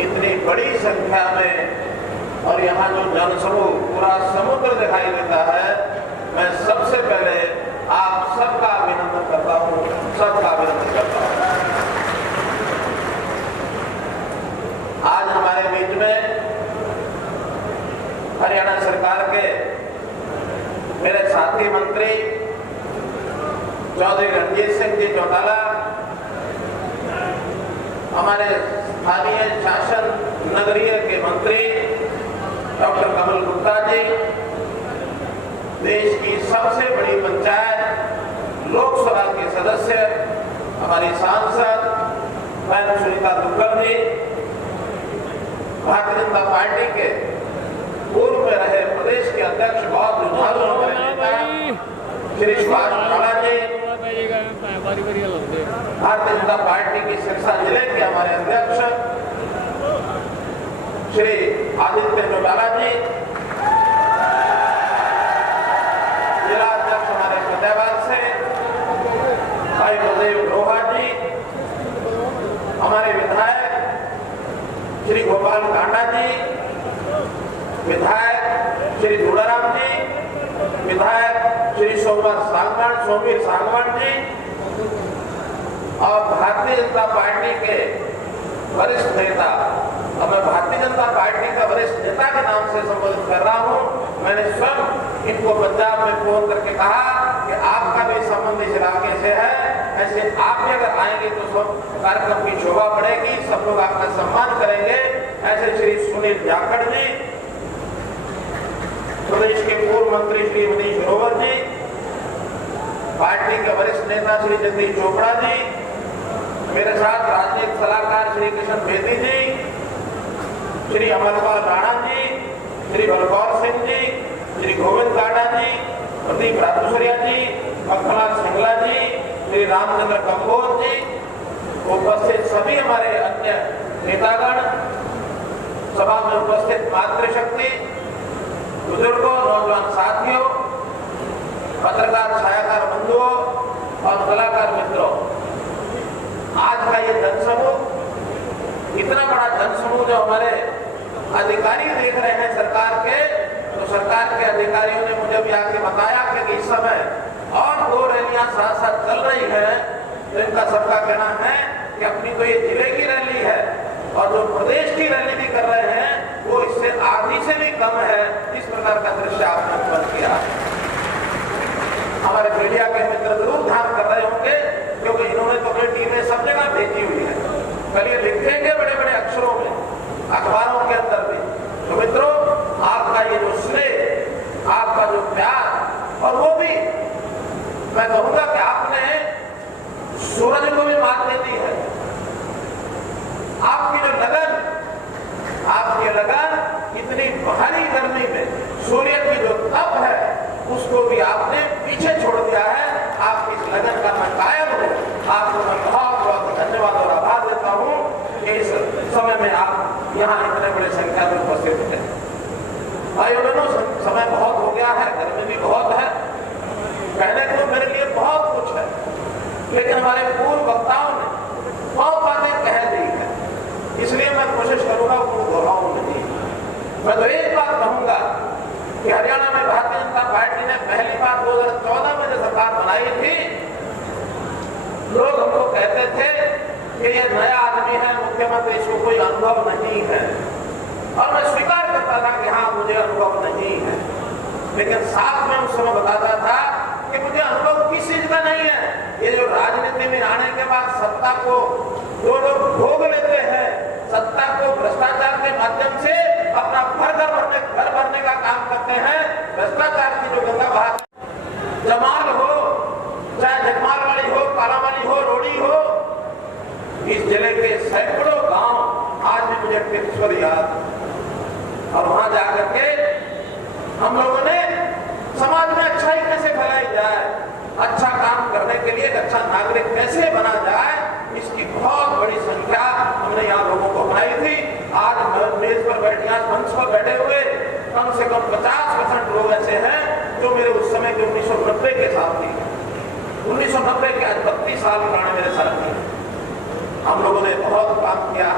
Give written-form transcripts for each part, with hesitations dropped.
इतनी बड़ी संख्या में और यहाँ जो जनसमूह पूरा समुद्र दिखाई देता है, मैं सबसे पहले आप सबका अभिनंदन करता हूँ, सबका अभिनंदन करता हूँ। आज हमारे बीच में हरियाणा सरकार के मेरे साथी मंत्री चौधरी रणजीत सिंह जी चौटाला, हमारे स्थानीय शासन नगरीय के मंत्री डॉक्टर कमल गुप्ता जी, देश की सबसे बड़ी पंचायत लोकसभा के सदस्य हमारी सांसद बहन सुनीता दुग्गल जी, भारतीय जनता पार्टी के पूर्व में रहे प्रदेश के अध्यक्ष बहुत जुझारू नेता श्री सुभाष चौटाला जी, भारतीय जनता पार्टी की सिरसा जिले के हमारे अध्यक्ष श्री आदित्य चौटाला जी, जिला अध्यक्ष हमारे फतेहाबाद से भाई बलदेव रोहा जी, हमारे विधायक श्री गोपाल कांडा जी, विधायक श्री दुलाराम जी, विधायक श्री सोमवीर सांगवान जी और भारतीय जनता पार्टी के वरिष्ठ नेता, और मैं भारतीय जनता पार्टी का वरिष्ठ नेता के नाम से संबोधित कर रहा हूं। मैंने स्वयं इनको पंजाब में फोन करके कहा कि आपका भी संबंध इस इलाके से है, ऐसे आप भी अगर आएंगे तो सब कार्यक्रम की शोभा बढ़ेगी, सब लोग आपका सम्मान करेंगे। ऐसे श्री सुनील जाखड़ जी, प्रदेश के पूर्व मंत्री श्री मनीष ग्रोवर जी, पार्टी के वरिष्ठ नेता श्री जगदीश चोपड़ा जी, मेरे साथ राजनीतिक सलाहकार श्री कृष्ण बेदी जी, श्री अमरपाल राणा जी, श्री बलकौर सिंह जी, श्री गोविंद कांडा जी, प्रदीप राजूसरिया जी, मखनलाल सिंगला जी, श्री रामचंद्र कंबोज जी, उपस्थित सभी हमारे अन्य नेतागण, सभा में उपस्थित मातृशक्ति, बुजुर्गों, नौजवान साथियों, पत्रकार छायाकार बंधुओं और कलाकार मित्रों, आज का ये जनसमूह, इतना बड़ा जनसमूह जो हमारे अधिकारी देख रहे हैं सरकार के, तो सरकार के अधिकारियों ने मुझे भी आके बताया कि इस समय और 2 रैलियां साथ साथ चल रही है, तो इनका सबका कहना है कि अपनी तो ये जिले की रैली है और जो प्रदेश की रैली भी कर रहे हैं वो इससे आधी से भी कम है। इस प्रकार का दृश्य आपने उत्पन्न किया। हमारे मीडिया के मित्र जरूर ध्यान कर रहे होंगे, क्योंकि इन्होंने तो अपनी टीमें सब जगह भेजी हुई है, कल ये लिखेंगे बड़े बड़े अक्षरों में अखबारों के अंदर भी। तो मित्रों, आपका ये जो स्नेह, आपका जो प्यार, और वो भी मैं कहूंगा कि आपने सूरज को भी मात दे दी है। आपकी जो लगन, आपकी लगन इतनी भारी गर्मी में सूर्य की जो तप है उसको भी आपने पीछे छोड़ दिया है। आपकी इस लगन का मैं कायम हूं, आपको मैं बहुत बहुत धन्यवाद और आभार देता हूं कि इस समय में आप यहाँ इतने बड़े संख्या में उपस्थित हैं। भाइयों बहनों, समय बहुत हो गया है, गर्मी भी बहुत है, कहने को मेरे लिए बहुत कुछ है, लेकिन हमारे पूर्व वक्ताओं ने बहुत बातें कह दी है, इसलिए मैं कोशिश करूंगा उनको दोहराऊं नहीं। मैं तो एक बात कहूंगा कि हरियाणा में भारतीय जनता पार्टी ने पहली बार 2014 में जो सरकार बनाई थी, लोग हमको कहते थे कि ये नया आदमी है, मुख्यमंत्री, इसको कोई अनुभव नहीं है, और मैं स्वीकार करता था कि हाँ मुझे अनुभव नहीं है, लेकिन साथ में उस समय बताता था कि मुझे अनुभव किस चीज का नहीं है। ये जो राजनीति में आने के बाद सत्ता को जो लोग भोग लेते हैं, सत्ता को भ्रष्टाचार के माध्यम से अपना घर भरने का काम करते हैं, भ्रष्टाचार की जो गंगा बहा, जमाल हो चाहे जगमालवाड़ी हो, कालावाली हो, रोड़ी हो, इस जिले के सैकड़ों गांव आज भी मुझे टिप्सवर याद, और वहां जाकर के हम लोगों ने समाज में अच्छाई कैसे फैलाई जाए, अच्छा काम करने के लिए अच्छा नागरिक कैसे बना जाए, इसकी बहुत बड़ी संख्या हमने यहाँ लोगों को बनाई थी। आज मेज पर बैठे, आज मंच पर बैठे हुए कम से कम 50% लोग ऐसे हैं जो मेरे उस समय के 1990 के साथ थी। 1990 के आज 32 साल पुराने मेरे साथ थे। हम लोगों ने बहुत काम किया।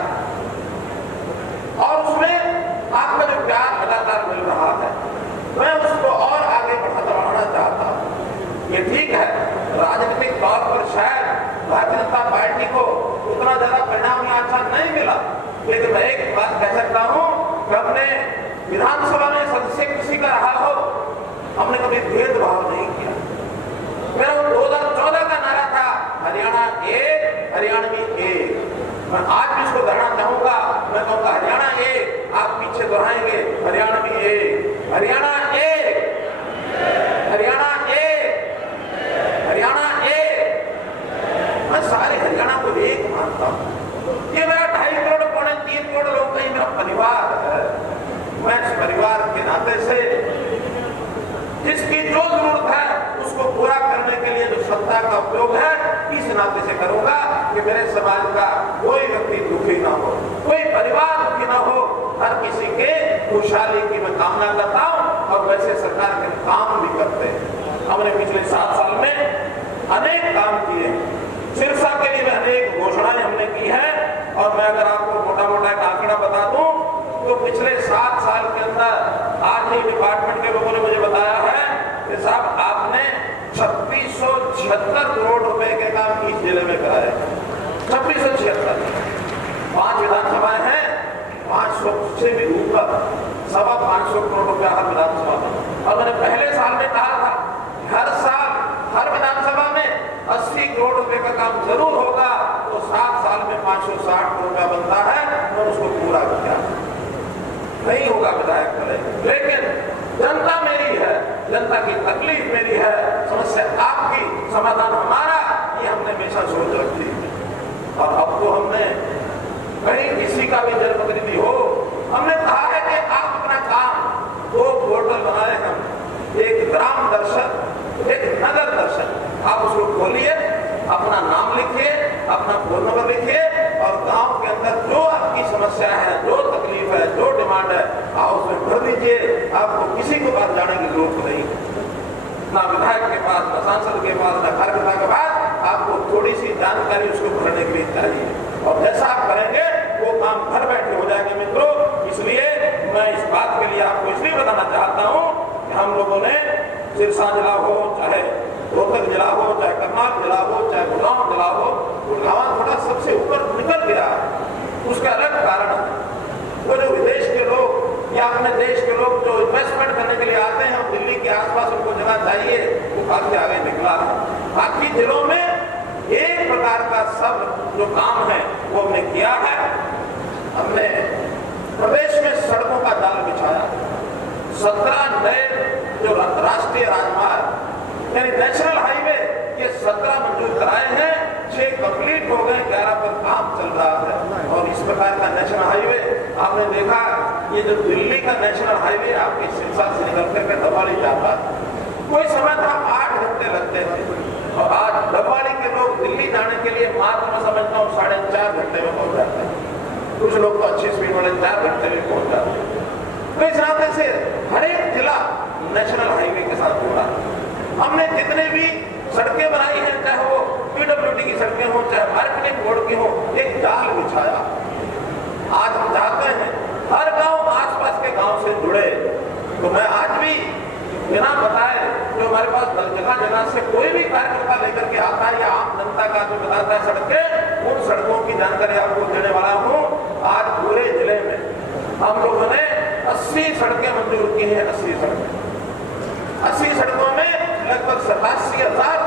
मैं आज भी इसको दोहराना चाहूंगा। मैं कहूंगा हरियाणा एक, आप पीछे दोहराएंगे हरियाणा भी एक, हरियाणा एक, हरियाणा एक, हरियाणा एक। मैं सारे हरियाणा को एक मानता हूं। ये मेरा 2.5 करोड़ 3 करोड़ लोग का मेरा परिवार है। मैं इस परिवार के नाते से जिसकी जो जरूरत है उसको पूरा करने के लिए जो सत्ता का उपयोग है इस नाते से करूंगा कि मेरे समाज का कोई व्यक्ति दुखी ना हो, कोई परिवार दुखी ना हो, हर किसी के खुशहाली की मैं कामना करता हूं और वैसे सरकार के काम भी करते हैं। हमने पिछले 7 साल में अनेक काम किए। सिरसा के लिए अनेक घोषणाएं हमने की है और मैं अगर आपको मोटा मोटा एक आंकड़ा बता दूं तो पिछले 7 साल के अंदर आज ही डिपार्टमेंट के लोगों ने मुझे बताया है कि साहब आपने 3676 करोड़ रुपए के काम इस जिले में कराए। 3676, 5 विधानसभाएं हैं, 500 से भी ऊपर 550 करोड़ रुपया हर विधानसभा में। और मैंने पहले साल में कहा था हर साल हर विधानसभा में 80 करोड़ रुपए का काम जरूर होगा, तो 7 साल में 560 करोड़ रुपया बनता है और उसको पूरा किया। नहीं होगा विधायक करेंगे, लेकिन जनता मेरी है, जनता की तकलीफ मेरी है, समस्या आपकी, समाधान हमारा, ये हमने हमेशा सोच रखी। और अब तो हमने कहीं किसी का भी जनप्रतिनिधि हो, हमने कहा है कि आप अपना काम 2 पोर्टल बनाए हम, एक ग्राम दर्शन, एक नगर दर्शन। आप उसको खोलिए, अपना नाम लिखिए, अपना फोन नंबर लिखिए और गांव के अंदर जो आपकी समस्या है, जो तकलीफ है, जो डिमांड है, आप उसमें भर दीजिए। आपको किसी को बाहर जाने की जरूरत नहीं, ना विधायक के पास, ना सांसद के पास, ना कार्यकर्ता के पास। आपको थोड़ी सी जानकारी उसको भरने के लिए चाहिए और जैसा आप करेंगे वो काम घर बैठे हो जाएंगे मित्रों। इसलिए मैं इस बात के लिए आपको इसलिए बताना चाहता हूँ कि हम लोगों ने सिरसा जिला हो, चाहे रोहतक जिला हो, चाहे करनाल जिला हो, चाहे गुड़गांव जिला हो, गुड़गांव थोड़ा सबसे ऊपर निकल गया। उसका अलग कारण है। वो जो विदेश के लोग या अपने देश के लोग जो इन्वेस्टमेंट करने के लिए आते हैं और दिल्ली के आसपास उनको जगह चाहिए, वो काफी आगे निकला है। बाकी जिलों में एक प्रकार का सब जो काम है वो हमने किया है। हमने प्रदेश में सड़कों का जाल बिछाया, 17 नए जो राष्ट्रीय राजमार्ग यानी नेशनल हाईवे ये 17 मंजूर कराए हैं, 6 कंप्लीट हो गए, 11 पर काम चल रहा है। और इस प्रकार का नेशनल हाईवे आपने देखा, ये जो दिल्ली का नेशनल हाईवे आपके सिरसा से निकल कर डबवाली जाता है, कोई समय था 8 घंटे लगते थे और आज डबवाली के लोग दिल्ली जाने के लिए मात्र मैं समझता हूँ 4.5 घंटे में पहुंच जाते हैं। कुछ लोग तो अच्छी स्पीड वाले 4 घंटे में पहुंच जाते हैं। तो इस नाते से हर एक जिला नेशनल हाईवे के साथ जुड़ा। हमने जितने भी सड़कें बनाई हैं, चाहे वो पीडब्ल्यूडी की सड़कें हो, चाहे मार्केटिंग बोर्ड की हो, एक जाल बिछाया। आज हम चाहते हैं हर गांव आसपास के गांव से जुड़े। तो मैं आज भी बिना बताए जो हमारे पास जगह जगह से कोई भी कार्यकर्ता लेकर के आता है या आम जनता का जो बताता है सड़कें, उन सड़कों की जानकारी आपको देने वाला हूँ। आज पूरे जिले में हम लोगों ने 80 सड़कें मंजूर की हैं। 80 सड़कों में लगभग 87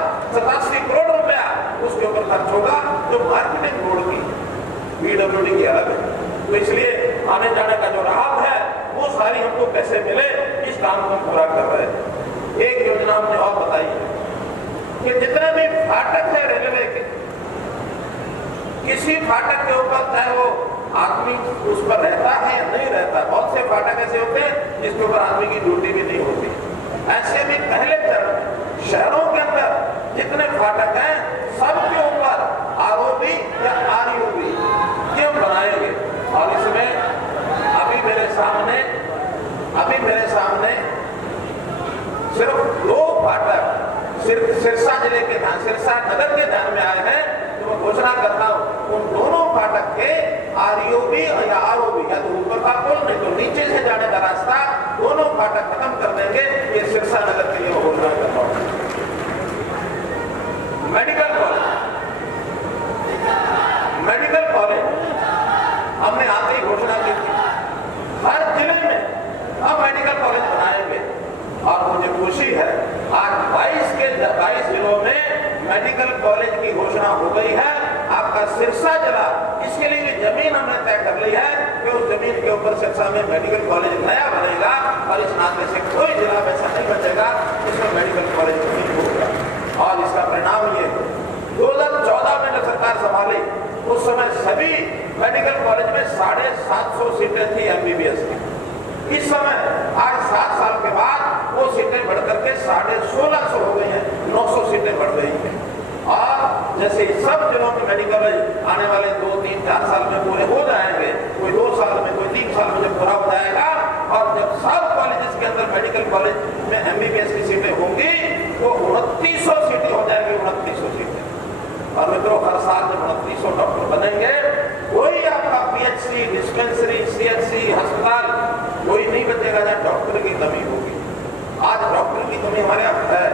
करोड़ रुपया उसके ऊपर खर्च होगा, जो मार्केटिंग रोड की पीडब्ल्यूडी की अलग है। तो इसलिए आने जाने का जो राह है वो सारी हमको कैसे मिले, इस काम को हम पूरा कर रहे हैं। एक योजना हमने और बताई कि जितने भी फाटक है रेलवे के, किसी फाटक के ऊपर चाहे वो आदमी उस पर रहता है या नहीं रहता, बहुत से फाटक ऐसे होते हैं जिसके ऊपर आदमी की ड्यूटी भी नहीं होती। ऐसे भी पहले चरण शहरों के अंदर जितने फाटक हैं सबके ऊपर आरओबी या आरयूबी ये हम बनाएंगे। और इसमें अभी मेरे सामने सिर्फ 2 फाटक सिर्फ सिरसा जिले के ध्यान, सिरसा नगर के ध्यान में आए हैं। तो मैं घोषणा करता हूँ उन दोनों फाटक के आरयूबी या आरओबी या तो ऊपर का पुल नहीं तो नीचे से जाने का रास्ता, दोनों फाटक खत्म कर देंगे। ये सिरसा नगर के लिए घोषणा करता हूँ। मेडिकल कॉलेज हमने आते ही घोषणा की थी, हर जिले में अब मेडिकल कॉलेज बनाएंगे। और मुझे खुशी है आज 22 जिलों में मेडिकल कॉलेज की घोषणा हो गई है। आपका सिरसा जिला इसके लिए ऊपर शिक्षा में मेडिकल कॉलेज नया बनेगा और इस नाते से कोई जिला ऐसा नहीं बचेगा जिसमें मेडिकल कॉलेज नहीं होगा। और इसका परिणाम ये 2014 में जब सरकार संभाली उस समय सभी मेडिकल कॉलेज में 750 सीटें थी एमबीबीएस की। इस समय आज 7 साल के बाद वो सीटें बढ़कर के 1650 हो गई हैं, 900 सीटें बढ़ गई हैं। और जैसे सब जिलों में मेडिकल आने वाले 2, 3, 4 साल में पूरे हो जाएंगे, कोई 2 साल में, कोई 3 साल में जब पूरा हो जाएगा और जब सब कॉलेजेस के अंदर मेडिकल कॉलेज में एमबीबीएस की सीटें होंगी तो 2900 सीटें हो जाएंगी, 2900 सीटें। और मित्रों, हर साल जब 2900 डॉक्टर बनेंगे, कोई आपका पीएचसी, डिस्पेंसरी, सीएचसी, अस्पताल कोई नहीं बचेगा जहाँ डॉक्टर की कमी होगी। आज डॉक्टर की कमी हमारे यहाँ है,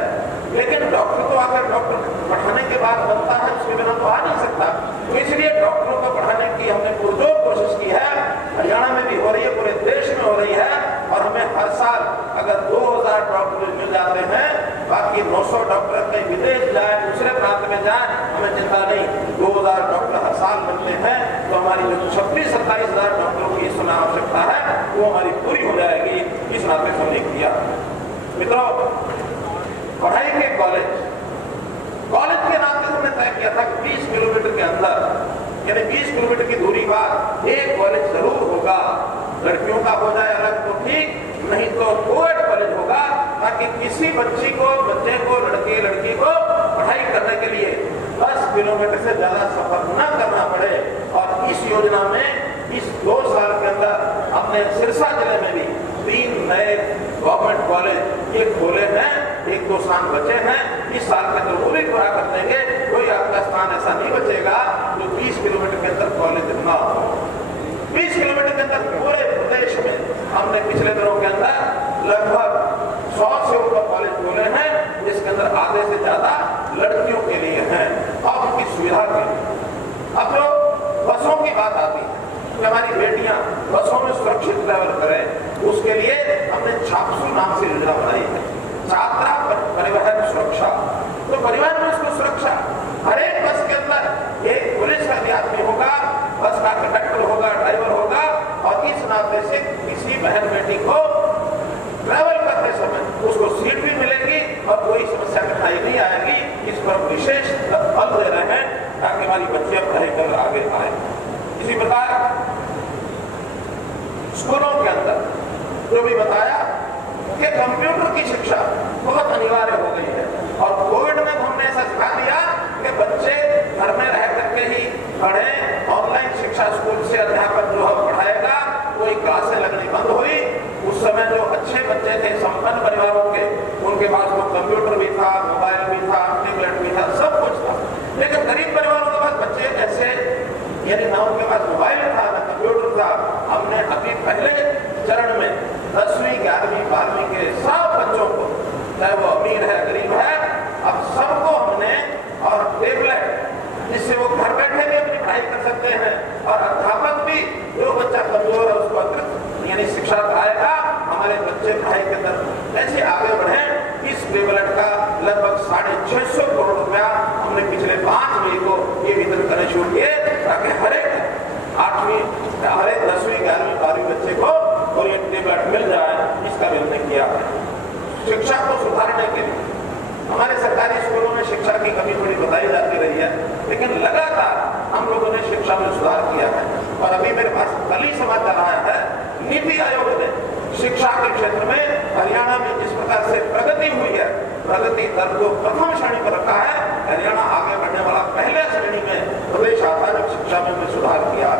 लेकिन डॉक्टर तो आकर डॉक्टर पढ़ाने के बाद बनता है, उसके बिना तो आ नहीं सकता। तो इसलिए डॉक्टरों को पढ़ाने की हमने पुरजोर कोशिश की है। हरियाणा में भी हो रही है, पूरे देश में हो रही है। और हमें हर साल अगर 2000 डॉक्टर मिल जाते हैं, बाकी 900 डॉक्टर कहीं विदेश जाए, दूसरे प्रांत में जाए, हमें चिंता नहीं। 2000 डॉक्टर हर साल मिलते हैं तो हमारी जो 26-27 हजार डॉक्टरों की इस समय आवश्यकता है वो हमारी पूरी हो जाएगी। इस नाते हमने किया। मित्रों, पढ़ाई के कॉलेज के नाते हमने तय किया था कि 20 किलोमीटर के अंदर, यानी 20 किलोमीटर की दूरी बाद एक कॉलेज जरूर होगा। लड़कियों का हो जाए अलग तो ठीक, नहीं तो कोएड कॉलेज होगा, ताकि किसी बच्चे को लड़की को पढ़ाई करने के लिए 10 किलोमीटर से ज्यादा सफर न करना पड़े। और इस योजना में इस 2 साल के अंदर हमने सिरसा जिले में भी 3 नए गवर्नमेंट कॉलेज ये खोले हैं, 1-2 स्थान बचे हैं। इस साल के अंदर वो भी पूरा कर देंगे। कोई आपका स्थान ऐसा नहीं बचेगा जो 20 किलोमीटर के अंदर कॉलेज ना हो। 20 किलोमीटर के अंदर पूरे प्रदेश में हमने पिछले दिनों के अंदर लगभग 100 से ऊपर कॉलेज खोले हैं, जिसके अंदर आधे से ज्यादा लड़कियों के लिए हैं और उनकी सुविधा के लिए। अब जो बसों की बात आती है कि हमारी बेटियां बसों में सुरक्षित ट्रैवल करें, उसके लिए हमने छापसू नाम से योजना बनाई है, छात्रा परिवहन सुरक्षा। तो परिवहन में उसको सुरक्षा, हर एक बस के अंदर एक पुलिस का भी आदमी होगा, बस का कंडक्टर होगा, ड्राइवर होगा। और इस नाते से किसी बहन बेटी को ट्रैवल करते समय उसको सीट भी मिलेगी और कोई समस्या कठिनाई नहीं आएगी। इस पर विशेष बल दे रहे हैं ताकि हमारी बच्चियां पढ़ाई कर आगे आए। इसी प्रकार स्कूलों के अंदर जो भी बताया कि कंप्यूटर की शिक्षा बहुत अनिवार्य हो गई है। और कोविड में हमने ऐसा सिखा दिया कि बच्चे घर में रह करके ही पढ़ें। ऑनलाइन शिक्षा स्कूल से अध्यापक जो हम पढ़ाएगा, कोई क्लासें लगनी बंद हुई। उस समय जो अच्छे बच्चे थे संपन्न परिवारों के, उनके पास तो कंप्यूटर भी था, मोबाइल भी था, टैबलेट भी था, सब कुछ था। लेकिन गरीब परिवारों के पास बच्चे ऐसे, यानी ना उनके पास मोबाइल था ना कंप्यूटर था। हमने अभी पहले चरण में 10वीं, 11वीं, 12वीं के सब बच्चों को, चाहे वो अमीर है गरीब है, अब सबको हमने और टेबलेट जिससे वो घर बैठे भी अपनी पढ़ाई कर सकते हैं। और अध्यापक भी जो बच्चा कमजोर है उसको अतिरिक्त यानी शिक्षा कराएगा। हमारे बच्चे पढ़ाई के अंदर ऐसे आगे बढ़े। इस टेबलेट का लगभग 650 करोड़ रुपया हमने पिछले 5 मई को ये वितरण करने शुरू किए, ताकि हर एक 8वीं, हर एक 10वीं, 11वीं, 12वीं बच्चे को और ये टेबलेट मिल जाए। इसका भी हमने किया है। शिक्षा को सुधारने के लिए हमारे सरकारी स्कूलों में शिक्षा की कमी थोड़ी बताई जाती रही है, लेकिन लगातार हम लोगों ने शिक्षा में सुधार किया है। और अभी मेरे पास कल ही समाचार आया है, नीति आयोग ने शिक्षा के क्षेत्र में हरियाणा में जिस प्रकार से प्रगति हुई है, प्रगति दर को प्रथम श्रेणी पर रखा है। हरियाणा आगे बढ़ने वाला पहले श्रेणी में प्रदेश आधारित शिक्षा में सुधार किया।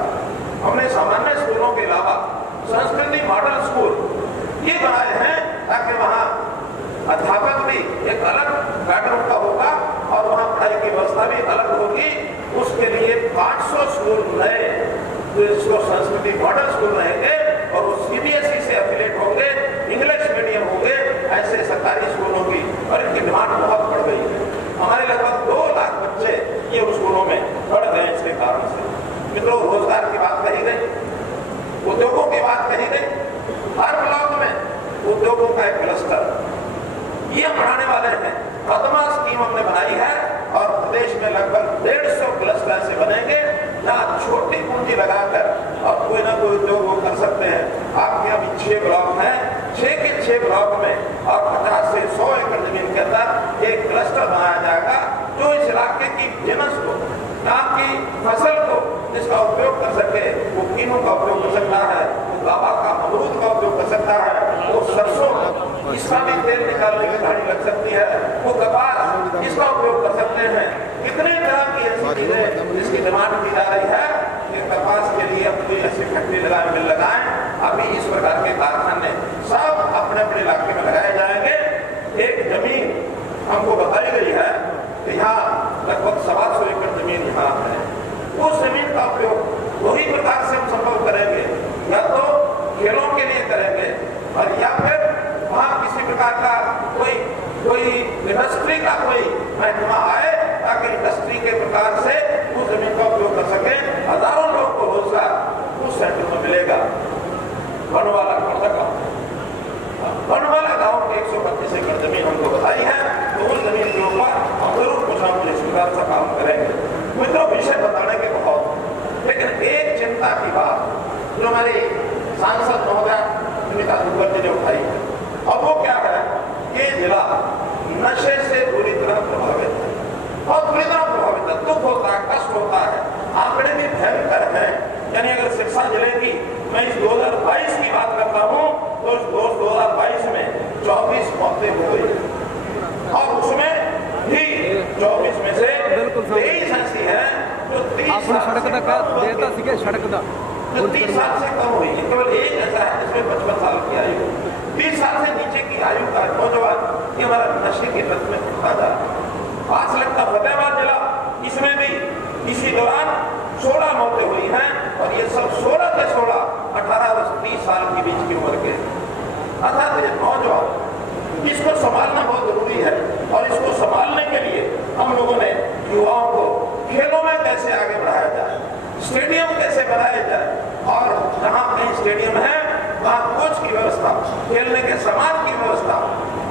हमने सामान्य स्कूलों के अलावा संस्कृति मॉडल स्कूल ये बनाए हैं, ताकि वहाँ अध्यापक भी एक अलग पैटर्न का होगा और वहाँ पढ़ाई की व्यवस्था भी अलग होगी। उसके लिए 500 स्कूल नए जिसको संस्कृति मॉडल स्कूल रहेंगे और वो सीबीएसई से एफिलिएट होंगे, इंग्लिश मीडियम होंगे, ऐसे सरकारी स्कूलों की। और इनकी डिमांड बहुत बढ़ गई है। हमारे लगभग 2 लाख बच्चे ये स्कूलों में बढ़ गए इसके कारण से। मित्रों, रोजगार की बात कही गई, उद्योगों की बात कही गई। हर ब्लॉक में उद्योगों का एक क्लस्टर ये बढ़ाने वाले हैं। प्रथमा स्कीम हमने बनाई है और प्रदेश में लगभग 150 क्लस्टर ऐसे बनेंगे जहाँ छोटी पूंजी लगाकर और कोई ना कोई उद्योग वो कर सकते हैं। 6 ब्लॉक हैं, 6 के 6 ब्लॉक में और 50 से 100 एकड़ जमीन के अंदर एक क्लस्टर बनाया जाएगा जो इस इलाके की जिनस को, यहाँ की फसल को जिसका उपयोग कर सके, वो कीनों का उपयोग कर सकता है, वो गावा का अमरूद का उपयोग कर सकता है, वो सरसों इसका भी तेल निकालने की गाड़ी लग सकती है, वो कपास इसका उपयोग कर सकते हैं। कितने तरह की ऐसी चीजें जिसकी डिमांड की जा रही है कि कपास के लिए अब कोई ऐसी फैक्ट्री लगाए, मिल लगाए, अभी इस प्रकार के कारखाने सब अपने अपने इलाके में लगाए जाएंगे। एक जमीन हमको बताई गई है कि यहाँ लगभग 125 एकड़ जमीन यहाँ है, उस जमीन का उपयोग वही प्रकार से हम संभव करेंगे, या तो खेलों के लिए करेंगे और या फिर वहाँ किसी प्रकार का कोई इंडस्ट्री का कोई महकमा आए ताकि इंडस्ट्री के प्रकार से उस जमीन का उपयोग कर सके। हजारों लोगों को रोजगार उस सेंटर में मिलेगा। बनवाला गांव के 125 एकड़ जमीन हमको बताई है, तो उस जमीन के ऊपर हम जरूर कुछ ना कुछ इस प्रकार से काम करेंगे। मित्रों, विषय बताने के बहुत, लेकिन एक चिंता की बात जो हमारी सांसद महोदय सुनीता दुग्गल जी ने उठाई है, अब वो क्या है, ये जिला नशे से पूरी तरह प्रभावित है, बहुत बुरी तरह प्रभावित है। दुख होता है, कष्ट होता है, आंकड़े भी भयंकर हैं। यानी अगर सिरसा जिले की मैं इस 2022 की बात करता हूँ तो इस 2022 में 24 मौतें हो गई और उसमें भी 24 में से 23 ऐसी है जो 30 साल से कम हुई। केवल एक ऐसा है जिसमें 55 साल की आयु, 30 साल से नीचे की आयु का नौजवान ये हमारा नशे की लत में उठा जा रहा है। पास लगता फतेहाबाद जिला, इसमें भी इसी दौरान 16 मौतें हुई हैं और ये सब 16 के 16 18 वर्ष 30 साल के बीच की उम्र के। अर्थात ये नौजवान, इसको संभालना बहुत जरूरी है और इसको संभालने के लिए हम लोगों ने युवाओं को खेलों में कैसे आगे बढ़ाया जाए, स्टेडियम कैसे बनाया जाए, और जहाँ कहीं स्टेडियम है वहाँ कोच की व्यवस्था, खेलने के सामान की व्यवस्था,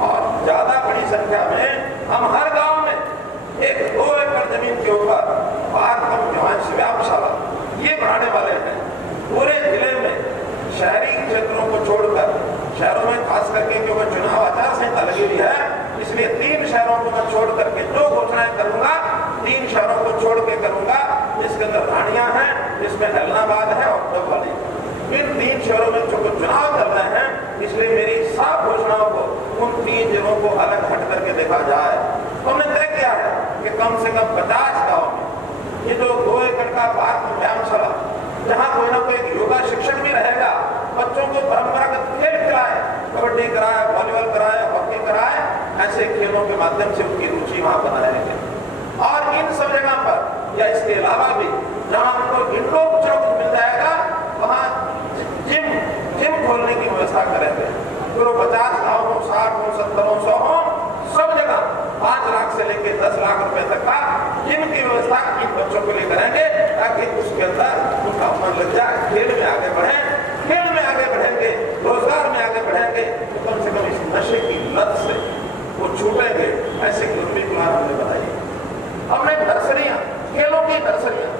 और ज्यादा बड़ी संख्या में हम हर गांव में 1-2 एकड़ जमीन के ऊपर पार्क और व्यायामशाला ये बनाने वाले हैं। पूरे जिले में शहरी क्षेत्रों को छोड़कर, शहरों में खास करके क्योंकि चुनाव आचार संहिता लगी हुई है, इसलिए 3 शहरों को मैं छोड़ करके जो घोषणाएं करूंगा 3 शहरों को छोड़ के करूंगा, जिसके अंदर रानिया है, जिसमें हेलनाबाद है और डबवाली। इन 3 शहरों में जो चुनाव कर रहे हैं, इसलिए मेरी साफ घोषणाओं को उन 3 जगहों को अलग हट करके देखा जाए। तो हमने तय किया है कि कम से कम 50 गाँव में ये जो 2 एकड़ का पार्क व्यायामशाला, जहाँ कोई ना कोई योगा शिक्षक भी रहेगा, बच्चों को परंपरागत खेल खिलाए, कबड्डी कराए, वॉलीबॉल कराए, हॉकी कराए, ऐसे खेलों के माध्यम से उनकी रुचि वहाँ बनाएंगे। और इन सब जगह पर या इसके अलावा भी जहाँ उनको इंडोर कुछ मिल जाएगा, वहाँ जिम खोलने की व्यवस्था करेंगे। तो 50 गाँव हो, 60 हो, 70 हो, 100 हो, सब जगह 5 लाख से लेकर 10 लाख रुपए तक का जिम की व्यवस्था इन बच्चों के लिए करेंगे, ताकि उसके अंदर उनका मन लग जाए, खेल में आगे बढ़े, खेल में आगे बढ़ेंगे, रोजगार में आगे बढ़ेंगे, तो कम से कम इस नशे की लत से वो छूटेंगे। ऐसे लंबी प्लान हमने बनाई। हमने नर्सरियां, खेलों की नर्सरियां,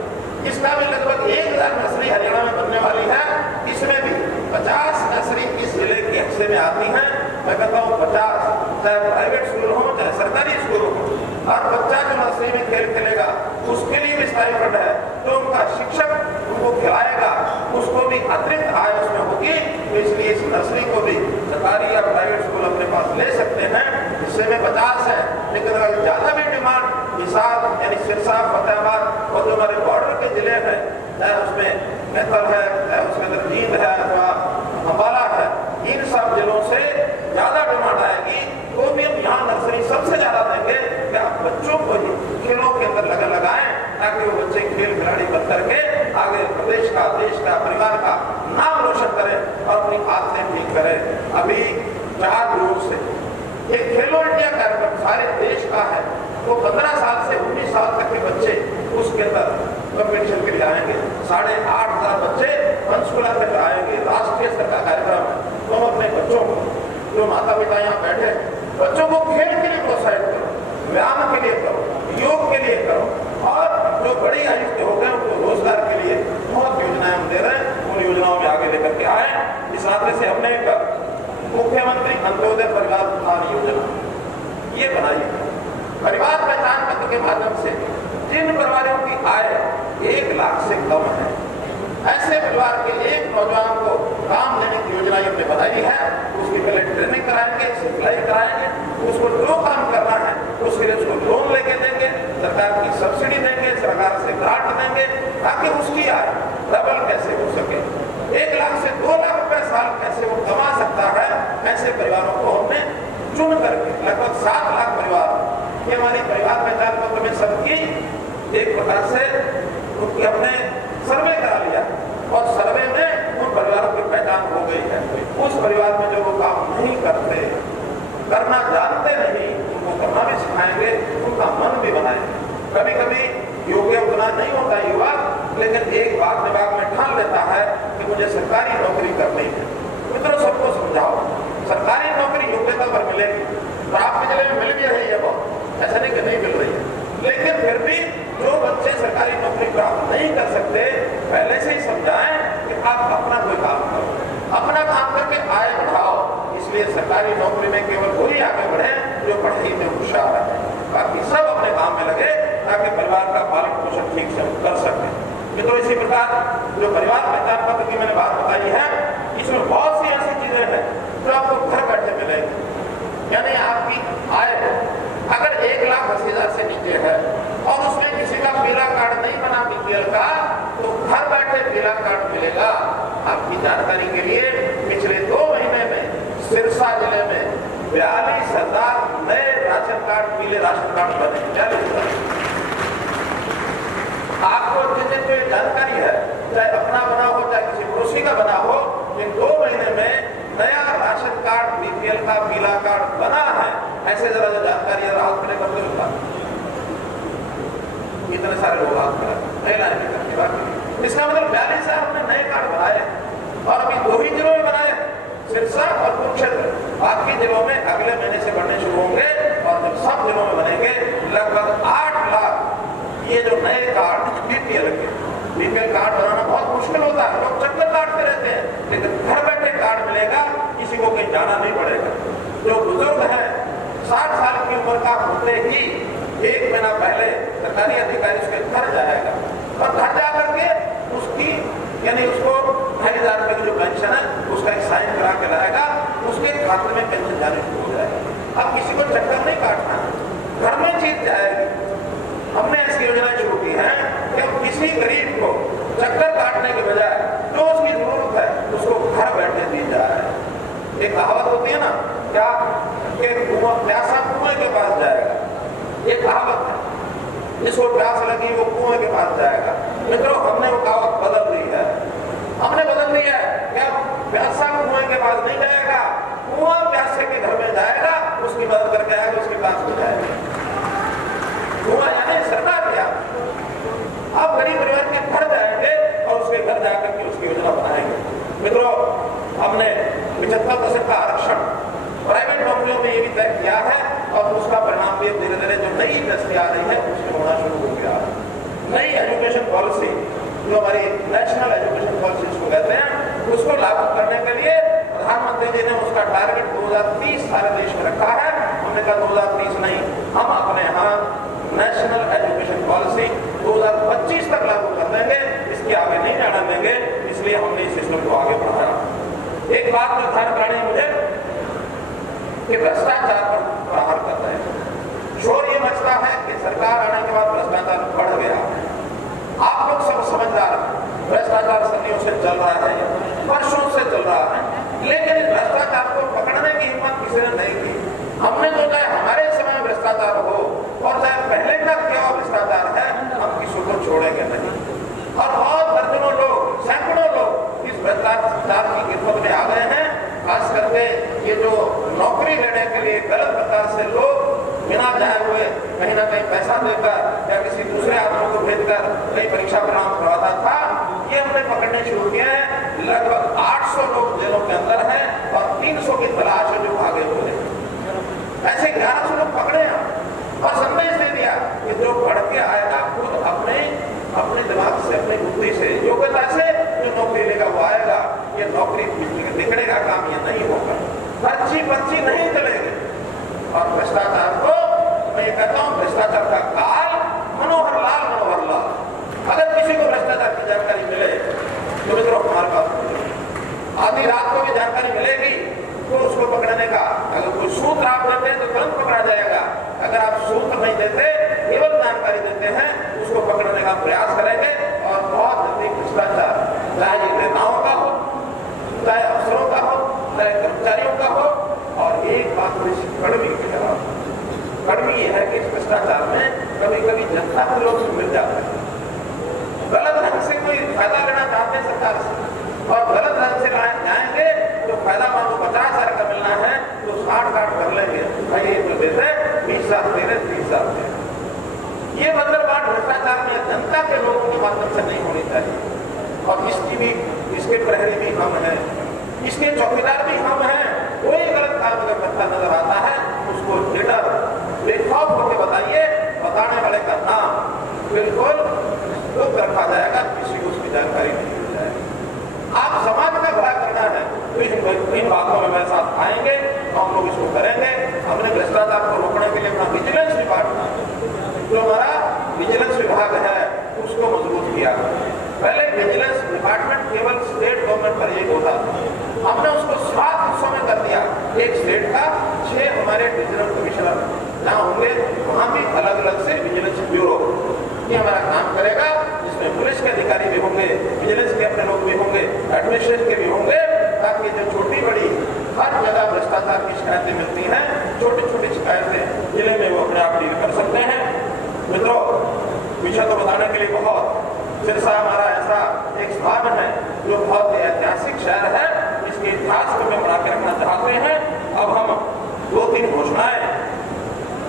इसका भी लगभग 1000 नर्सरी हरियाणा में बनने वाली है। इसमें भी 50 नर्सरी इस जिले के हिस्से में आती हैं। मैं कहता हूँ 50, चाहे प्राइवेट स्कूल हो चाहे सरकारी स्कूल हो, और बच्चा जो नर्सरी में खेल खेलेगा उसके लिए भी स्टाइपेंड है, तो उनका शिक्षक उनको खिलाएगा, उसको भी अतिरिक्त आय उसमें होगी। इसलिए इस नर्सरी को भी सरकारी या प्राइवेट स्कूल अपने पास ले सकते हैं। हिस्से में 50 है, लेकिन अगर ज्यादा भी डिमांड हिसार यानी सिरसा, फतेहाबाद और जो हमारे बॉर्डर के जिले हैं, चाहे उसमें मैथल है, चाहे उसके अंदर जींद है अथवा अम्बाला है, इन सब जिलों से ज्यादा डिमांड आएगी, तो भी हम यहाँ नर्सरी सबसे ज्यादा देंगे कि आप बच्चों को ही खेलों के अंदर लगाएं, ताकि वो बच्चे खेल खिलाड़ी बन करके आगे प्रदेश का, देश का, परिवार का नाम रोशन करें और अपनी आदतें ठीक करें। अभी 4 जून से एक खेलो इंडिया कार्यक्रम सारे देश का है, वो 15 साल से 19 साल तक के बच्चे उसके अंदर कंपटीशन के लिए आएंगे। 8500 बच्चे पंचकुला तक आएंगे, राष्ट्रीय स्तर का कार्यक्रम है। तो हम अपने बच्चों को, जो माता पिता यहाँ बैठे, बच्चों को खेल के लिए प्रोत्साहित करो, व्यायाम के लिए करो, योग के लिए करो, और जो बड़ी आयु के हो गए उनको रोजगार के लिए बहुत योजनाएं हम दे रहे हैं, उन योजनाओं में आगे लेकर के आए। इस नाते से हमने अंत्योदय परिवार उत्थान योजना ये बनाई है। परिवार पहचान पत्र के माध्यम से जिन परिवारों की आय 1 लाख से कम है, ऐसे परिवार के एक नौजवान को काम देने की योजना हमने बनाई है। उसकी पहले ट्रेनिंग कराएंगे, सिखलाई कराएंगे, उसको जो काम करना है उसके लिए उसको लोन लेके देंगे, सरकार की सब्सिडी देंगे, सरकार से ग्रांट देंगे, ताकि उसकी आय डबल कैसे हो सके, 1 लाख से 2 लाख रुपए साल कैसे वो कमा सकता है। ऐसे परिवारों को हमने चुन करके लगभग 7 लाख परिवार ये हमारी परिवार पहचान पत्र में सबकी एक प्रकार से उनकी हमने सर्वे करा लिया और सर्वे में उन परिवारों की पहचान हो गई है। उस परिवार में जो वो काम नहीं करते, करना जानते नहीं, उनको करना भी सिखाएंगे, उनका मन भी बनाएंगे। कभी कभी योग्य उतना नहीं होता युवा, लेकिन एक बात दिमाग में ठान लेता है कि मुझे सरकारी नौकरी करनी है। मित्रों, सबको समझाओ, सरकारी नौकरी योग्यता पर मिलेगी। प्राप्त जिले में मिल भी रही है, बहुत ऐसा नहीं कि नहीं मिल रही है, लेकिन फिर भी जो बच्चे सरकारी नौकरी प्राप्त नहीं कर सकते, पहले से ही समझाएं कि आप अपना कोई काम करो, अपना काम करके आय बढ़ाओ। इसलिए सरकारी नौकरी में केवल वही आगे बढ़े जो पढ़ाई में होशियार है, बाकी सब अपने काम में लगे ताकि परिवार का पालन पोषण ठीक से कर सके। तो इसी प्रकार जो परिवार पहचान पत्र की मैंने बात बताई है, इसमें बहुत सी ऐसी चीजें हैं जो आपको घर बैठे मिलेंगी। यानी आपकी आय अगर 1,80,000 से नीचे है और उसमें किसी का पीला कार्ड नहीं बना बीपीएल का, तो घर बैठे पीला कार्ड मिलेगा। आपकी जानकारी के लिए पिछले 2 महीने में सिरसा जिले में 42,000 नए राशन कार्ड, पीले राशन कार्ड बने। 42,000। आपको जितने जानकारी है, चाहे अपना बना हो चाहे किसी पड़ोसी का बना हो, इन 2 महीने में नया राशन कार्ड बीपीएल का पीला कार्ड बना है। ऐसे जरा जो जानकारी है राहत मिले कर दो। इतने सारे लोग हाथ मिला नहीं करते। इसका मतलब 42,000 अपने नए कार्ड बनाए और अभी 2 ही जिलों में बनाए, सिरसा और कुरुक्षेत्र। बाकी जिलों में अगले महीने से बनने शुरू होंगे और जब सब जिलों में बनेंगे लगभग 8 लाख ये जो नए कार्ड बीपीएल कार्ड बनाना बहुत मुश्किल होता है, लोग चक्कर काटते रहते हैं, लेकिन घर बैठे कार्ड मिलेगा, किसी को कहीं जाना नहीं पड़ेगा। जो बुजुर्ग है 60 साल की उम्र का होते ही 1 महीना पहले सरकारी अधिकारी उसके घर जाएगा और घर जाकर के उसकी यानी उसको 2,500 रुपए की जो पेंशन है उसका एक साइन करा के लाएगा, उसके खाते में पेंशन जाने शुरू हो जाएगा। अब किसी को चक्कर नहीं काटना, घर में चीज जाएगी। हमने ऐसी योजनाएं शुरू की हैं कि अब किसी गरीब को चक्कर काटने के बजाय जो उसकी जरूरत है उसको घर बैठे दी जाए। एक कहावत होती है ना, क्या कि प्यासा कुएं के पास जाएगा, ये कहावत है। जिसको प्यास लगी वो कुएं के पास जाएगा। मित्रों, हमने वो कहावत बदल दी है, हमने बदल दी है। क्या प्यासा कुएं के पास नहीं जाएगा, कुआं प्यासे के घर में जाएगा, उसकी मदद करके आएगा, उसके पास हो जाएगा। कुआं यानी सरकार क्या, आप गरीब परिवार के घर जाएंगे और उसके घर जाकर के उसकी योजना बनाएंगे। मित्रों, हमने 75% का आरक्षण प्राइवेट नौकरियों में ये भी तय किया है और उसका परिणाम भी धीरे धीरे जो नई दृष्टि आ रही है उसमें होना शुरू हो गया है। नई एजुकेशन पॉलिसी जो हमारी नेशनल एजुकेशन पॉलिसी उसको कहते हैं, उसको लागू करने के लिए प्रधानमंत्री जी ने उसका टारगेट 2030 सारे देश में रखा है। हमने कहा 2030 नहीं, हम अपने यहाँ नेशनल एजुकेशन पॉलिसी 2025 तक लागू कर देंगे, इसके आगे नहीं जाना देंगे। इसलिए हमने इस सिस्टम को आगे बढ़ाया। एक बात जो ध्यान करानी मुझे कि भ्रष्टाचार पर प्रहार कर रहे हैं। शोर ये मचता है कि सरकार आने के बाद भ्रष्टाचार बढ़ गया है। आप लोग सब समझदार हैं, भ्रष्टाचार सदियों से चल रहा है, वर्षों से चल रहा है, लेकिन इस भ्रष्टाचार को पकड़ने की हिम्मत किसी ने नहीं की। हमने तो चाहे हमारे समय भ्रष्टाचार हो और चाहे पहले का क्या भ्रष्टाचार है, हम किसी को छोड़ेंगे नहीं। और बहुत दर्जनों लोग, सैकड़ों लोग इस भ्रष्टाचार की गिरफ्त में आ गए हैं। खास करके ये जो नौकरी लेने के लिए गलत प्रकार से लोग बिना जाए हुए कहीं ना कहीं पैसा देकर या किसी दूसरे आदमी को भेजकर कहीं परीक्षा परिणाम करवाता था, ये हमने पकड़ने शुरू किए हैं। लगभग 800 लोग जेलों के अंदर हैं और 300 की तलाश है जो भागे हुए। ऐसे 1100 लोग पकड़े हैं और संदेश दे दिया कि जो पढ़ के आएगा खुद अपने दिमाग से, अपनी बुद्धि से, योग्यता से जो नौकरी लेगा वो आएगा। ये नौकरी दिखने का काम ये नहीं होगा। पर्ची हमारे पास आधी रात को भी जानकारी मिलेगी तो उसको पकड़ने का, अगर कोई सूत्र आप देते हैं तो तुरंत पकड़ा जाएगा। अगर आप सूत्र नहीं देते, केवल जानकारी देते हैं, उसको पकड़ने का प्रयास करेंगे और बहुत जल्दी भ्रष्टाचार, चाहे ये नेताओं का हो, चाहे अफसरों का हो, चाहे कर्मचारियों का हो। और एक बात थोड़ी सी कड़वी कड़वी है कि इस भ्रष्टाचार में कभी कभी जनता को लोग मिल जाते हैं, गलत ढंग से कोई फायदा लेना चाहते हैं सरकार से, और गलत ढंग से जाएंगे तो फायदा मान लो 50,000 का मिलना है तो 60-60 कर लेंगे, भाई ये तो देते 20,000 दे रहे 30,000 दे रहे। ये बंदरबाट भ्रष्टाचार में जनता के लोगों के माध्यम से नहीं होनी चाहिए। और इसके प्रहरी भी हम हैं, इसके चौकीदार भी हम हैं। कोई गलत काम अगर करता नजर आता है उसको निडर बेखौफ होकर बताइए, बताने वाले का नाम बिल्कुल गुप्त रखा जाएगा, किसी को उसकी जानकारी नहीं दी जाएगी। आप समाज का भला करना है तो इन बातों में मेरे साथ आएंगे, हम लोग इसको करेंगे। हमने भ्रष्टाचार को रोकने के लिए अपना विजिलेंस डिपार्टमेंट, जो हमारा विजिलेंस विभाग है, उसको मजबूत किया। पहले विजिलेंस डिपार्टमेंट केवल स्टेट गवर्नमेंट पर एक होता था, हमने उसको 7 हिस्सों में कर दिया। एक स्टेट का, 6 हमारे डिविजनल कमिश्नर जहाँ होंगे वहाँ भी अलग अलग से विजिलेंस ब्यूरो ये हमारा काम करेगा, जिसमें पुलिस के अधिकारी भी होंगे, विजिलेंस के अपने लोग भी होंगे, एडमिनिस्ट्रेशन के भी होंगे, ताकि जो छोटी बड़ी हर जगह भ्रष्टाचार की शिकायतें मिलती हैं, छोटी छोटी शिकायतें जिले में वो अपने आप डील कर सकते हैं। मित्रों, विषय तो बताने के लिए बहुत, सिरसा हमारा ऐसा एक स्थान है जो बहुत ऐतिहासिक शहर है, इसके इतिहास को हम बना के रखना चाहते हैं। अब हम 2-3 घोषणाएं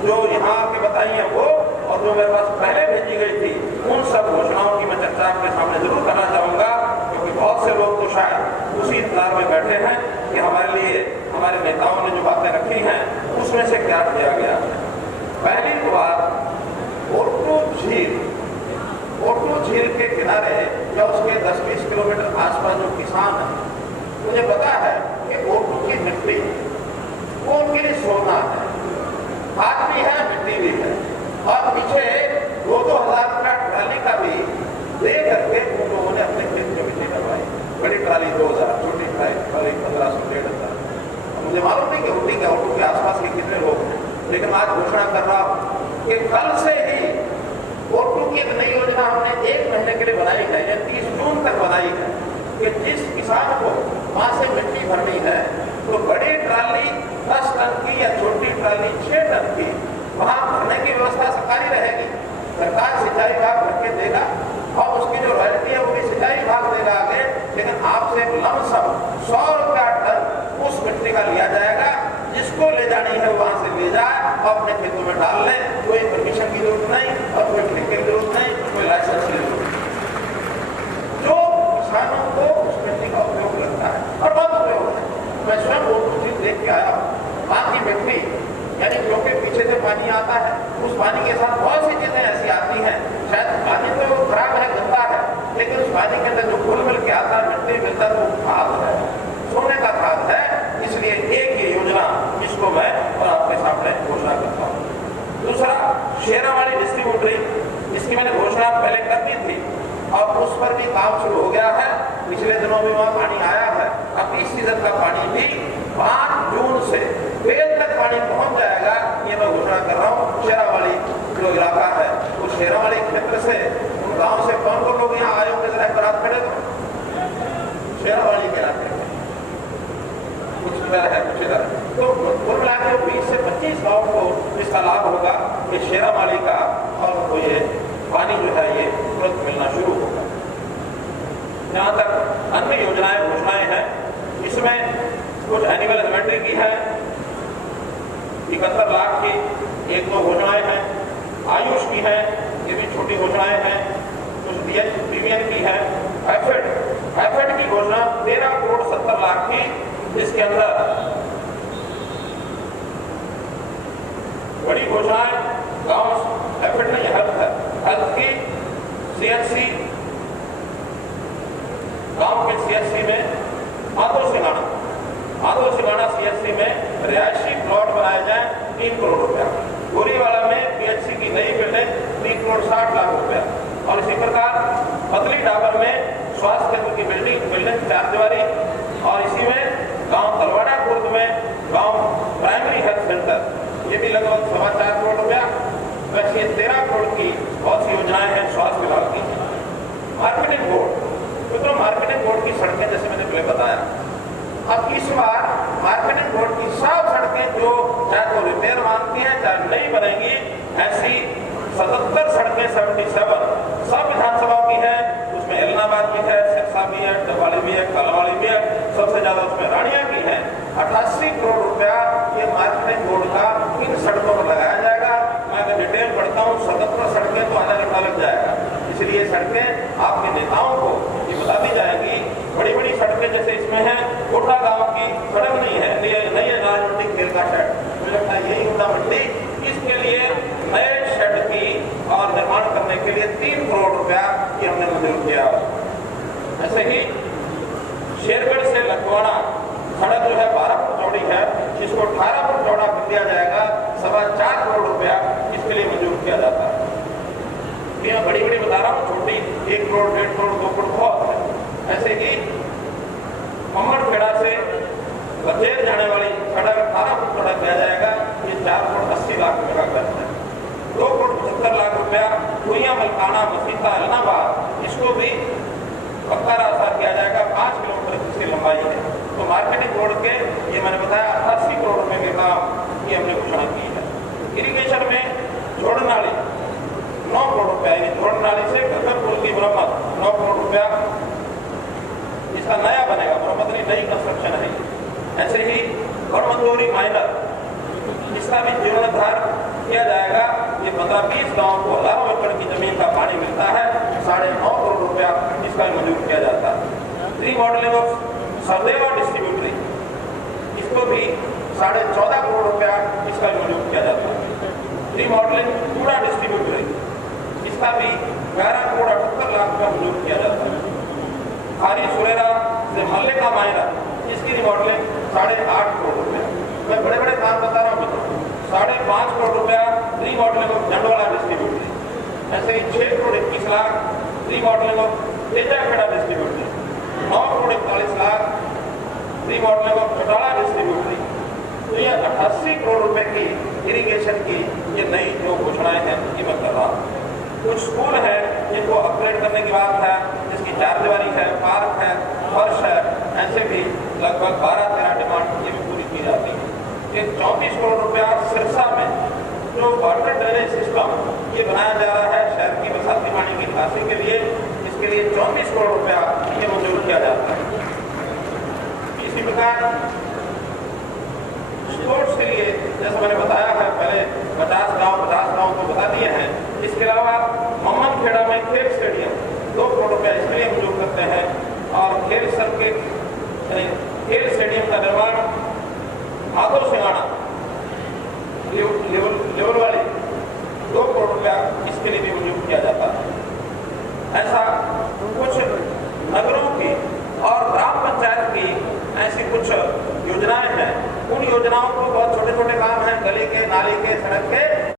जो यहाँ के बताई हैं वो, और जो मेरे पास पहले भेजी गई थी, उन सब घोषणाओं की मैं चर्चा आपके सामने जरूर करना चाहूंगा, क्योंकि बहुत से लोग तो शायद उसी इंतजार में बैठे हैं कि हमारे लिए हमारे नेताओं ने जो बातें रखी हैं उसमें से क्या किया गया। पहली बात, ओटू झील के किनारे या उसके 10-20 किलोमीटर आसपास जो किसान है, मुझे पता है कि ओटू की मिट्टी वो उनके लिए सोना है, खाद भी है, मिट्टी भी है। और पीछे 2-2 हजार रुपया ट्राली का भी दे करके उन लोगों ने अपने खेत में मिट्टी करवाई। बड़ी ट्राली 2,000, छोटी ट्राली 1,500-1,500। मुझे मालूम नहीं कि ओटू के आसपास के कितने लोग हैं, लेकिन आज घोषणा कर रहा हूं कि कल से ही ओटू की एक नई योजना हमने 1 महीने के लिए बनाई है, या 30 जून तक बनाई है, कि जिस किसान को वहां से मिट्टी भरनी है तो बड़ी ट्राली 10 टन की या छोटी ट्राली 6 टन की वहां भरने की व्यवस्था सरकारी रहेगी। सरकार सिंचाई विभाग भर के देगा और उसकी जो रॉयल्टी है वो भी सिंचाई विभाग देगा आगे, लेकिन आपसे लमसम 100 रुपया टन उस मिट्टी का लिया जाएगा। जिसको ले जानी है वहां से ले जाए और अपने खेतों में डाल ले, कोई परमिशन की जरूरत नहीं और कोई ठेके की जरूरत नहीं, कोई लाइसेंस की जरूरत नहीं। जो किसानों को उस मिट्टी का उपयोग लगता है और बहुत उपयोग है। मैं स्वयं ओटू झील देख के आया, वहां की मिट्टी यानी क्योंकि पीछे से पानी आता है, उस पानी के साथ बहुत सी चीजें ऐसी आती हैं, शायद पानी तो खराब है, गंदा है, लेकिन उस पानी के अंदर जो घुल मिल के आता है, मिट्टी मिलता है, वो खाद है, सोने का खाद है। इसलिए एक ये योजना जिसको मैं और आपके सामने घोषणा करता हूँ। दूसरा, शेरावाली डिस्ट्रीब्यूटरी, इसकी मैंने घोषणा पहले कर दी थी और उस पर भी काम शुरू हो गया है। पिछले दिनों में वहां पानी आया है। अब इस सीजन का पानी भी 5 जून से पेड़ तक पानी पहुंच जाएगा, ये मैं घोषणा कर रहा हूँ। शेरावाली जो इलाका है, उस शेरावाली क्षेत्र से, उन गांव से कौन लोग यहाँ आए होंगे, जरा बरात खड़े तो शेरावाली के इलाके में कुछ इधर है, कुछ इधर। तो कुल मिला के 20 से 25 गाँव को इसका लाभ होगा, ये शेरावाली का, और वो ये पानी जो है ये तुरंत मिलना शुरू होगा। जहाँ तक अन्य योजनाएं घोषणाएं हैं, इसमें कुछ एनिमल इन्वेंट्री की है, 71 लाख की 1-2 घोषणाएं हैं, आयुष की है, ये भी छोटी घोषणाएं हैं, कुछ प्रीमियम की है, एफेड की घोषणा 13 करोड़ 70 लाख की, जिसके अंदर बड़ी घोषणाएं गांव एफेड नहीं, हेल्थ की सीएचसी, गांव के सीएचसी में माधो सिंगाना सीएचसी में रिहायशी प्लॉट बनाए जाए 3 करोड़ रुपया, गोरीवाला में पीएचसी की नई बिल्डिंग 3 करोड़ 60 लाख रुपया, और इसी प्रकार पतली डाबर में स्वास्थ्य केंद्र की बिल्डिंग 4 दीवारी, और इसी में गांव तलवाड़ा खुर्द में गांव प्राइमरी हेल्थ सेंटर, ये भी लगभग 4.25 करोड़ रुपया। वैसे 13 करोड़ की बहुत सी योजनाएं हैं स्वास्थ्य विभाग की। मार्केटिंग बोर्ड, तो मार्केटिंग बोर्ड की सड़कें जैसे मैंने पहले बताया, अब इस बार मार्केटिंग बोर्ड की सब सड़कें जो चाहे तो रिपेयर मांगती हैं चाहे नहीं बनेंगी, ऐसी 77 सड़कें 77 सब विधानसभा की है। उसमें एलनाबाद भी है, सिरसा भी है, डबवाली भी है, कालावाली भी है, सबसे ज्यादा उसमें रानिया की है। 88 करोड़ रुपया ये मार्केटिंग बोर्ड का इन सड़कों पर लगाया जाएगा। मैं अगर डिटेल पढ़ता हूँ 77 सड़कें तो आधा घंटा लग जाएगा, इसलिए सड़कें आपके नेताओं को ये बता दी जाएगी। बड़ी बड़ी सड़कें जैसे इसमें है, कोटा गांव की सड़क नहीं है, नहीं है नारायण मंडी खेल का शेड, मुझे लगता है यही होता मंडी, इसके लिए नए शेड की और निर्माण करने के लिए 3 करोड़ रुपया ये हमने मंजूर किया। ऐसे ही शेरगढ़ से लखवाड़ा सड़क जो है 12 फुट चौड़ी है, जिसको 18 फुट चौड़ा कर दिया जाएगा, 4.25 करोड़ रुपया इसके लिए मंजूर किया जाता है। मैं बड़ी बड़ी बता रहा हूँ, छोटी 1 करोड़ 1.5 करोड़ 2 करोड़ बहुत है। ऐसे ही मम्मड़खेड़ा से बचेर जाने वाली सड़क 18 फुट चौड़ा किया जाएगा, ये 4 करोड़ 80 लाख रुपए का खर्च है। 2 करोड़ 75 लाख रुपया कुइया मलकाना मसीता एलनाबाद, इसको भी पक्का रास्ता किया जाएगा, 5 किलोमीटर इसकी लंबाई है। तो मार्केटिंग बोर्ड के ये मैंने बताया 88 करोड़ रुपए के काम ये हमने घोषणा की है। इरिगेशन में जोड़ नाली 9 करोड़ रुपया, जोड़ नाली से गगरपुर की मरम्मत 9 करोड़ रुपया, इसका नया बनेगा, मरम्मत नहीं, नई कंस्ट्रक्शन है। ऐसे ही बड़मंदोरी माइनर, इसका भी जीर्णोद्धार किया जाएगा। ये 15-20 गाँव को हजारों एकड़ की जमीन का पानी मिलता है, 9.5 करोड़ रुपया इसका मंजूर किया जाता है। रीमॉडलिंग ऑफ सरदेवा डिस्ट्रीब्यूटरी, इसको भी 14.5 करोड़ रुपया इसका मंजूर किया जाता है। रीमॉडलिंग कूड़ा डिस्ट्रीब्यूटरी, इसका भी 11 करोड़ 78 लाख रुपया मंजूर किया जाता है। खारी सुरेरा से मल्लिका माइनर, इसकी रिमॉडलिंग 8.5 करोड़ रुपया। मैं बड़े बड़े काम बता रहा हूँ, 5.5 करोड़ रुपया रीमॉडलिंग ऑफ जंडवाला डिस्ट्रीब्यूटरी। ऐसे ही 6 crore 21 lakh remodelling of Tejakheda distributary, 9 crore 41 lakh remodelling of Chautala distributary. तो ये 88 करोड़ रुपए की इरिगेशन की ये नई जो घोषणाएं हैं ये मैं कर रहा हूँ। कुछ स्कूल है जिनको अपग्रेड करने की बात है, जिसकी 4 दीवारी है, पार्क है, फर्श है, ऐसे भी लगभग 12-13 डिमांड ये भी पूरी की जाती है। ये 34 करोड़ रुपया सिरसा में जो वाटर ड्रेनेज सिस्टम ये बनाया जा रहा है शहर की बरसाती पानी की निकासी के लिए, इसके लिए 34 करोड़ रुपया ये मंजूर किया जाता है। इसी प्रकार स्पोर्ट्स के लिए जैसे मैंने बताया है पहले 50 गांव को बता दिए हैं। इसके अलावा मम्मनखेड़ा में खेल स्टेडियम 2 करोड़ रुपया इसके लिए मंजूर करते हैं, और खेल स्टेडियम का निर्माण माधव सिंगाना लेवल वाली 2 करोड़ रुपया इसके लिए भी मंजूर किया जाता है। ऐसा कुछ नगरों की और ग्राम पंचायत की ऐसी कुछ योजनाएं हैं, उन योजनाओं को बहुत छोटे छोटे काम हैं, गली के, नाली के, सड़क के,